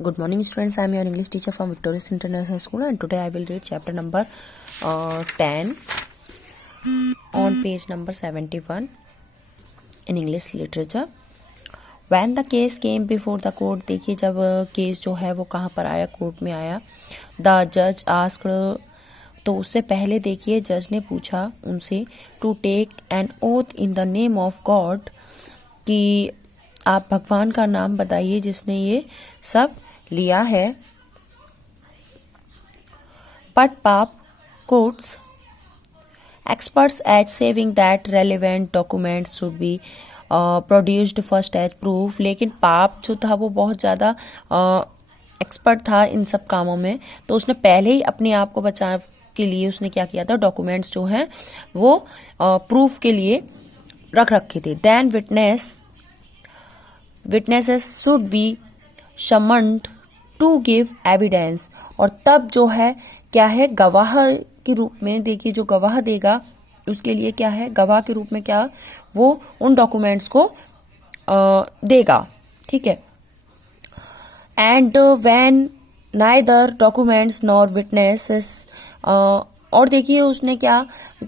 Good morning students, I am your English teacher from Victorious International School and today I will read chapter number 10 on page number 71 in English literature. When the case came before the court, देखिए जब case जो है वो कहाँ पर आया, court में आया. The judge asked, तो उससे पहले देखिए जज ने पूछा उनसे to take an oath in the name of God, कि आप भगवान का नाम बताइए जिसने ये सब लिया है. But पाप quotes experts at saving that relevant documents should be produced first as proof. लेकिन पाप जो था वो बहुत ज़्यादा एक्सपर्ट था इन सब कामों में, तो उसने पहले ही अपने आप को बचाव के लिए उसने क्या किया था, डॉक्यूमेंट्स जो हैं वो प्रूफ के लिए रख रखे थे. Then witnesses should be summoned to give evidence, और तब जो है क्या है, गवाह के रूप में, देखिए जो गवाह देगा उसके लिए क्या है, गवाह के रूप में क्या वो उन डॉक्यूमेंट्स को देगा. ठीक है. And when neither documents nor witnesses, और देखिए उसने क्या,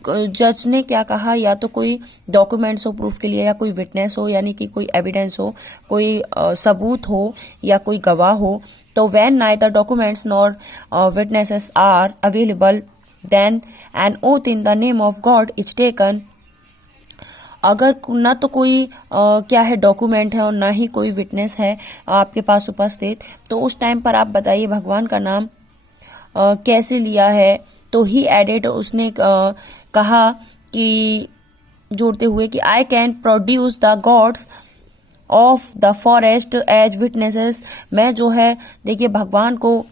जज ने क्या कहा, या तो कोई डॉक्यूमेंट्स हो प्रूफ के लिए, या कोई विटनेस हो यानी कि कोई एविडेंस हो, कोई सबूत हो या कोई गवाह हो. तो when neither documents nor witnesses are available then an oath in the name of God is taken. अगर ना तो कोई क्या है डॉक्यूमेंट है और ना ही कोई विटनेस है आपके पास उपस्थित, तो उस टाइम पर आप बताइए भगवान का नाम कैसे लिया है. तो ही एडेड, उसने कहा कि जोड़ते हुए कि I can produce the gods of the forest as witnesses. मैं जो है देखिए भगवान को,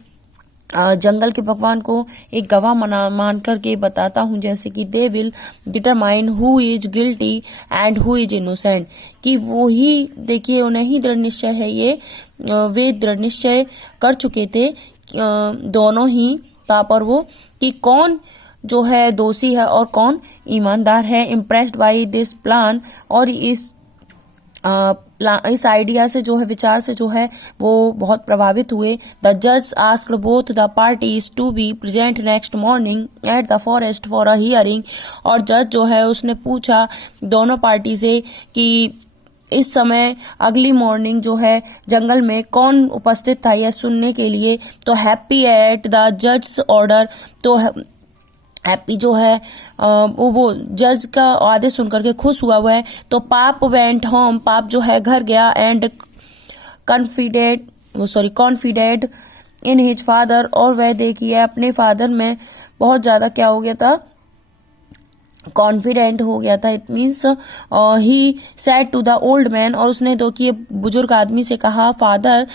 जंगल के भगवान को एक गवाह मान करके बताता हूँ, जैसे कि they will determine who is guilty and who is innocent, कि वो ही देखिए उन्हें ही दृढ़ निश्चय है, ये वे दृढ़ निश्चय कर चुके थे दोनों ही पाप और वो, कि कौन जो है दोषी है और कौन ईमानदार है. इम्प्रेस्ड बाई दिस प्लान, और इस आइडिया से जो है, विचार से जो है वो बहुत प्रभावित हुए. द जज asked both the parties to be present next morning at the forest for a hearing, और जज जो है उसने पूछा दोनों पार्टी से कि इस समय अगली मॉर्निंग जो है जंगल में कौन उपस्थित था यह सुनने के लिए. तो हैप्पी एट द जज ऑर्डर, तो हैप्पी जो है वो जज का आदेश सुनकर के खुश हुआ है. तो पाप वेंट होम, पाप जो है घर गया. And confident in his father, और वह देखिए अपने फादर में बहुत ज्यादा क्या हो गया था, कॉन्फिडेंट हो गया था. It means he said to the old man, और उसने देखिए बुजुर्ग आदमी से कहा, फादर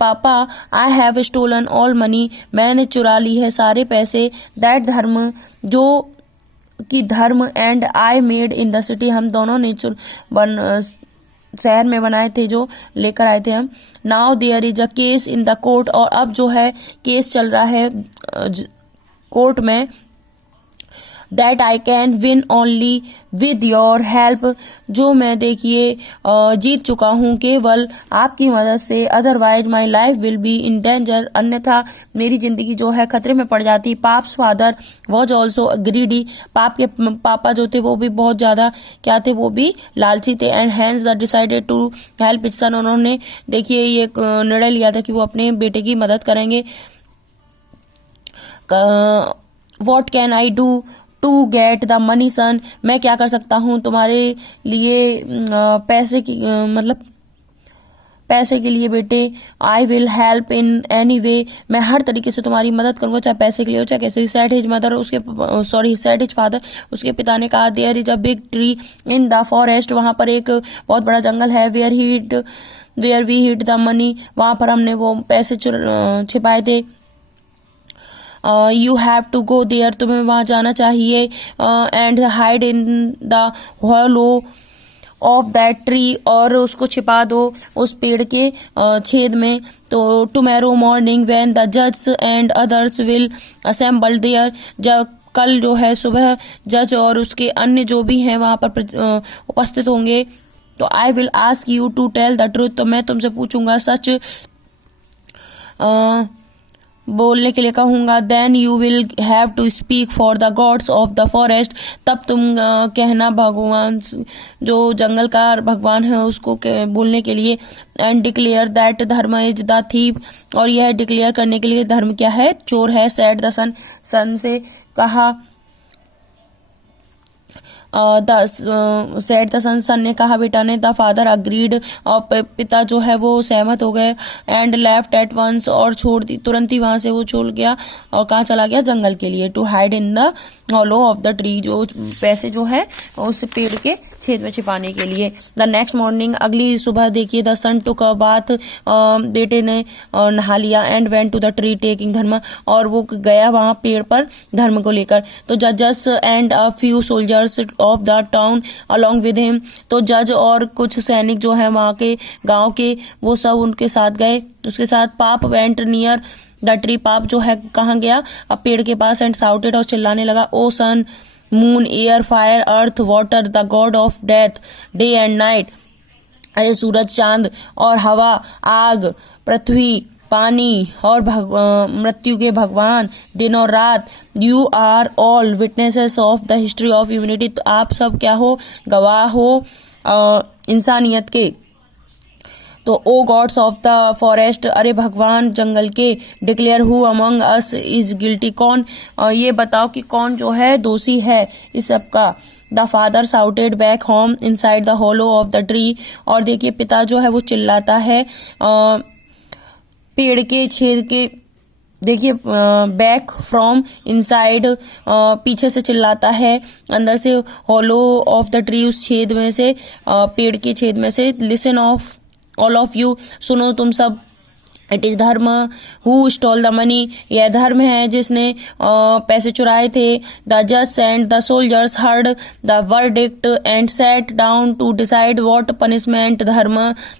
पापा I have stolen all money, मैंने चुरा ली है सारे पैसे. दैट धर्म, जो कि धर्म and I made in the city, हम दोनों ने शहर में बनाए थे, जो लेकर आए थे हम. Now there is a case in the court, और अब जो है केस चल रहा है कोर्ट में. That I can win only with your help, जो मैं देखिए जीत चुका हूँ केवल आपकी मदद से. Otherwise my life will be in danger, अन्यथा मेरी जिंदगी जो है खतरे में पड़ जाती. Pups father was also greedy, पाप के पापा जो थे वो भी बहुत ज्यादा क्या थे, वो भी लालची थे. And hence the decided to help his son, उन्होंने देखिए ये निर्णय लिया था कि वो अपने बेटे की मदद करेंगे. What can I do to get the money son, मैं क्या कर सकता हूँ तुम्हारे लिए पैसे की मतलब पैसे के लिए बेटे. I will help in any way, मैं हर तरीके से तुम्हारी मदद करूंगा, चाहे पैसे के लिए हो चाहे कैसे. Said his mother, said his father, उसके पिता ने कहा, there is a big tree in the forest, वहां पर एक बहुत बड़ा जंगल है. Where we hid the money, वहां पर हमने वो पैसे छिपाए थे. You have to go there, तुम्हें वहां जाना चाहिए. And hide in the hollow of that tree, और उसको छिपा दो उस पेड़ के छेद में. तो टुमारो मॉर्निंग व्हेन द जज and others will assemble there, जब कल जो है सुबह जज और उसके अन्य जो भी हैं वहां पर उपस्थित होंगे. तो I will ask you to tell the truth, तो मैं तुमसे पूछूंगा सच बोलने के लिए कहूँगा, then you will have to speak for the gods of the forest, तब तुम कहना भगवान जो जंगल का भगवान है उसको बोलने के लिए, एंड डिक्लेयर दैट धर्म इज द थीफ, और यह डिक्लेयर करने के लिए धर्म क्या है, चोर है। सेड द सन, सन से कहा, सेड द सन, सन ने कहा बेटा ने। द फादर अग्रीड, और पिता जो है वो सहमत हो गए। एंड लेफ्ट एट वंस, और छोड़ दी तुरंत ही वहां से वो चल गया, और कहाँ चला गया, जंगल के लिए। To hide in the hollow of the tree, जो पैसे जो है उस पेड़ के छेद में छिपाने के लिए। द नेक्स्ट मॉर्निंग, अगली सुबह देखिए, the sun took a bath, बेटे ने नहा लिया। And went to the tree taking Dharma, और वो गया वहां पेड़ पर धर्म को लेकर। तो जजस and a few soldiers of the town along with him, तो जज और कुछ सैनिक जो है वहां के गांव के, वो सब उनके साथ गए, उसके साथ। पाप वेंट नियर द ट्री, पाप जो है कहाँ गया, अब पेड़ के पास। एंड साउटेड, और चिल्लाने लगा, oh sun, moon, air, fire, earth, water, the god of death, day and night, अरे सूरज, चांद और हवा, आग, पृथ्वी, पानी और मृत्यु के भगवान, दिन और रात, you are all witnesses of the history of humanity, तो आप सब क्या हो, गवाह हो इंसानियत के। तो ओ गॉड्स ऑफ द फॉरेस्ट, अरे भगवान जंगल के। Declare who among us is guilty, कौन ये बताओ कि कौन जो है दोषी है इस सब का। The father shouted back home inside the hollow of the tree, और देखिए पिता जो है वो चिल्लाता है पेड़ के छेद के, देखिए बैक फ्रॉम इनसाइड, पीछे से चिल्लाता है, अंदर से हॉलो ऑफ द ट्री, उस छेद में से, पेड़ के छेद में से। Listen of all of you, सुनो तुम सब। It is Dharma who stole the money, यह धर्म है जिसने पैसे चुराए थे। द जज and the soldiers heard the verdict and set down to decide what punishment Dharma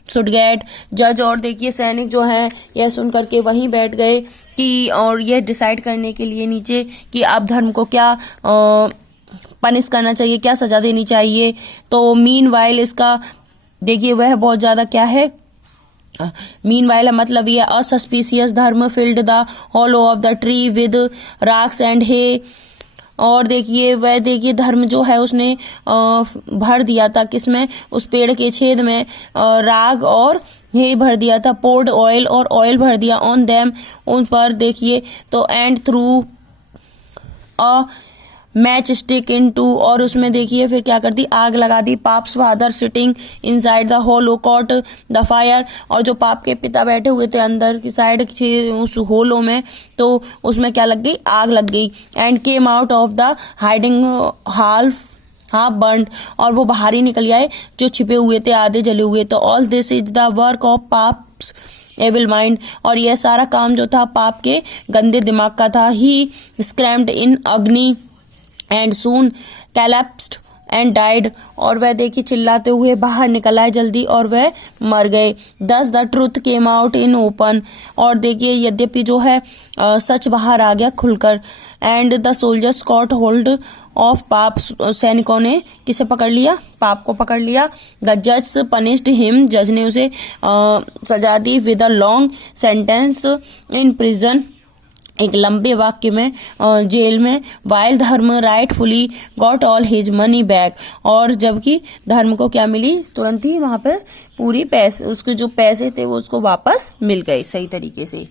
should get, जज और देखिए सैनिक जो हैं यह सुन करके वहीं बैठ गए कि, और यह डिसाइड करने के लिए नीचे कि अब धर्म को क्या पनिश करना चाहिए, क्या सजा देनी चाहिए। तो मीन वाइल, इसका देखिए वह बहुत ज्यादा क्या है, मीन वाइल मतलब ये unsuspicious Dharm filled the hollow of the tree with rocks and hay, और देखिए वह देखिए धर्म जो है उसने भर दिया था किसमें, उस पेड़ के छेद में राग और हे भर दिया था। पोर्ड ऑयल, और ऑयल भर दिया ऑन देम, उन पर देखिए। तो and threw a matchstick into, और उसमें देखिए फिर क्या कर दी, आग लगा दी। Pap's father sitting inside the hollow caught the fire, और जो पाप के पिता बैठे हुए थे अंदर की साइड उस होलो में, तो उसमें क्या लग गई, आग लग गई। And came out of the hiding half burn, और वो बाहर ही निकल आए जो छिपे हुए थे, आधे जले हुए। तो all this is the work of Pap's evil mind, और यह सारा काम जो था पाप के गंदे दिमाग का था। ही स्क्रैम्ड इन अग्नि एंड सून कैलैप्स्ड एंड डाइड, और वह देखिए चिल्लाते हुए बाहर निकल आए जल्दी, और वह मर गए। दस the truth came out in open, और देखिए यद्यपि जो है सच बाहर आ गया खुलकर। And the soldiers cot hold of पाप, सैनिकों ने किसे पकड़ लिया, पाप को पकड़ लिया। द जज पनिश्ड हिम, जज ने उसे सजा दी। With a long sentence in prison, एक लंबे वाक्य में जेल में। While Dharm rightfully got all his money back, और जबकि धर्म को क्या मिली, तुरंत ही वहां पर पूरी पैसे, उसके जो पैसे थे वो उसको वापस मिल गए सही तरीके से।